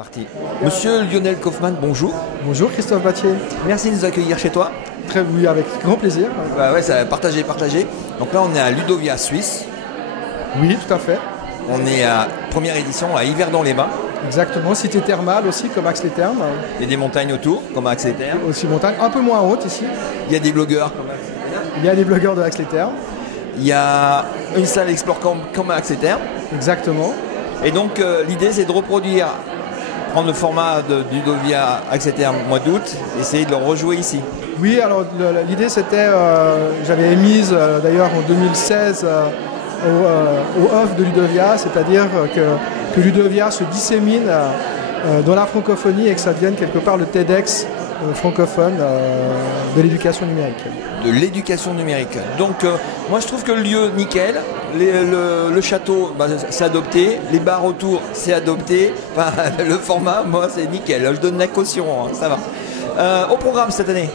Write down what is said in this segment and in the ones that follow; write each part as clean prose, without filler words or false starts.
Parti. Monsieur Lionel Kaufmann, bonjour. Bonjour Christophe Battier. Merci de nous accueillir chez toi. Très oui, avec grand plaisir. Bah ouais, ça partagé. Donc là, on est à Ludovia, Suisse. Oui, tout à fait. On est à première édition à Yverdon-les-Bains. Exactement, cité thermale aussi, comme Axe-les-Thermes. Il y a des montagnes autour, comme à Axe-les-Thermes. Aussi montagne, un peu moins haute ici. Il y a des blogueurs. Il y a des blogueurs de Axe-les-Thermes. Il y a une salle Explore comme à Axe-les-Thermes. Exactement. Et donc, l'idée, c'est de reproduire, prendre le format de Ludovia Axe-les-Thermes mois d'août, essayer de le rejouer ici. Oui, alors l'idée c'était, j'avais émise d'ailleurs en 2016 au off de Ludovia, c'est-à-dire que Ludovia se dissémine dans la francophonie et que ça devienne quelque part le TEDx francophone de l'éducation numérique. De l'éducation numérique. Donc moi je trouve que le lieu nickel, le château c'est adopté, les bars autour c'est adopté, enfin, le format moi c'est nickel, je donne la caution, hein, ça va. Au programme cette année.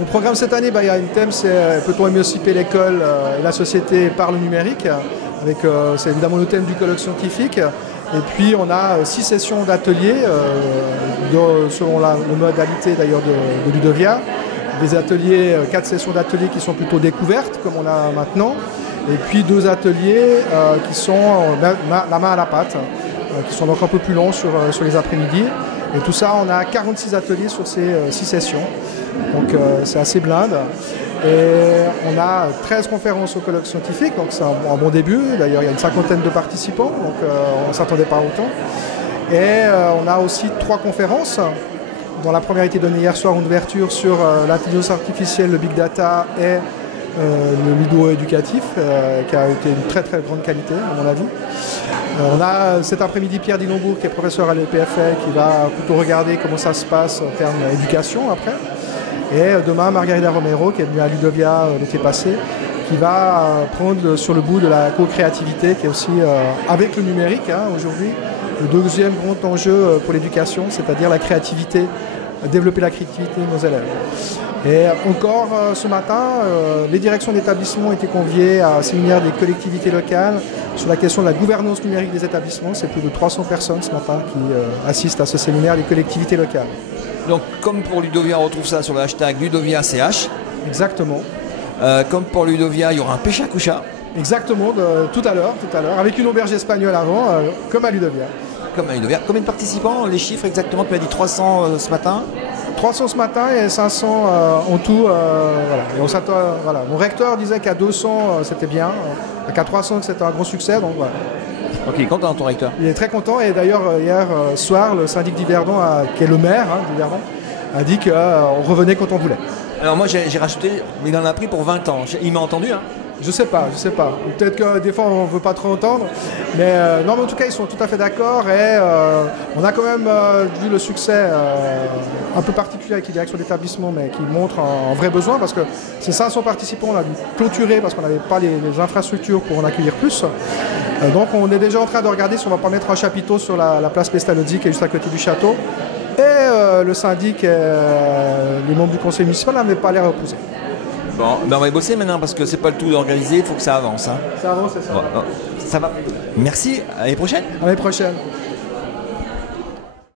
Au programme cette année, il y a une thème, c'est peut-on émanciper l'école et la société par le numérique, avec c'est évidemment le thème du colloque scientifique. Et puis on a 6 sessions d'ateliers, selon la modalité d'ailleurs de Ludovia. Des ateliers, 4 sessions d'ateliers qui sont plutôt découvertes, comme on a maintenant. Et puis 2 ateliers qui sont la main à la pâte, qui sont donc un peu plus longs sur les après-midi. Et tout ça, on a 46 ateliers sur ces 6 sessions. Donc c'est assez blinde. Et on a 13 conférences au colloque scientifique, donc c'est un bon début. D'ailleurs, il y a une 50aine de participants, donc on ne s'attendait pas autant. Et on a aussi 3 conférences, dont la première a été donnée hier soir, une ouverture sur l'intelligence artificielle, le big data et le ludo-éducatif, qui a été une très très grande qualité, à mon avis. On a cet après-midi Pierre Dinonbourg, qui est professeur à l'EPFA, qui va plutôt regarder comment ça se passe en termes d'éducation après. Et demain, Margarida Romero, qui est venue à Ludovia l'été passé, qui va prendre sur le bout de la co-créativité, qui est aussi, avec le numérique aujourd'hui, le deuxième grand enjeu pour l'éducation, c'est-à-dire la créativité, développer la créativité de nos élèves. Et encore ce matin, les directions d'établissement ont été conviées à un séminaire des collectivités locales sur la question de la gouvernance numérique des établissements. C'est plus de 300 personnes ce matin qui assistent à ce séminaire des collectivités locales. Donc comme pour Ludovia, on retrouve ça sur le hashtag LudoviaCH. Exactement. Comme pour Ludovia, il y aura un pêche à coucha. Exactement, tout à l'heure, avec une auberge espagnole avant, comme à Ludovia. Comme à Ludovia. Combien de participants? Les chiffres exactement? Tu m'as dit 300 ce matin. 300 ce matin et 500 en tout. Voilà. Mon recteur disait qu'à 200 c'était bien, qu'à 300 c'était un grand succès. Donc voilà. Ok, content ton recteur? Il est très content et d'ailleurs hier soir le syndic d'Yverdon, qui est le maire d'Yverdon, a dit qu'on revenait quand on voulait. Alors moi j'ai rajouté, mais il en a pris pour 20 ans. Il m'a entendu hein? Je sais pas. Peut-être que des fois on ne veut pas trop entendre. Mais non, mais en tout cas ils sont tout à fait d'accord et on a quand même vu le succès un peu particulier avec les directions d'établissement, mais qui montre un vrai besoin parce que ces 500 participants, on a dû clôturer parce qu'on n'avait pas les infrastructures pour en accueillir plus. Donc on est déjà en train de regarder si on ne va pas mettre un chapiteau sur la place Pestalozzi qui est juste à côté du château. Et le syndic et les membres du conseil municipal n'avaient pas l'air opposés. Bon, on va y bosser maintenant parce que c'est pas le tout d'organiser, il faut que ça avance. Hein. Ça avance, c'est ça. Bon, ça va. Merci, à l'année prochaine. À l'année prochaine.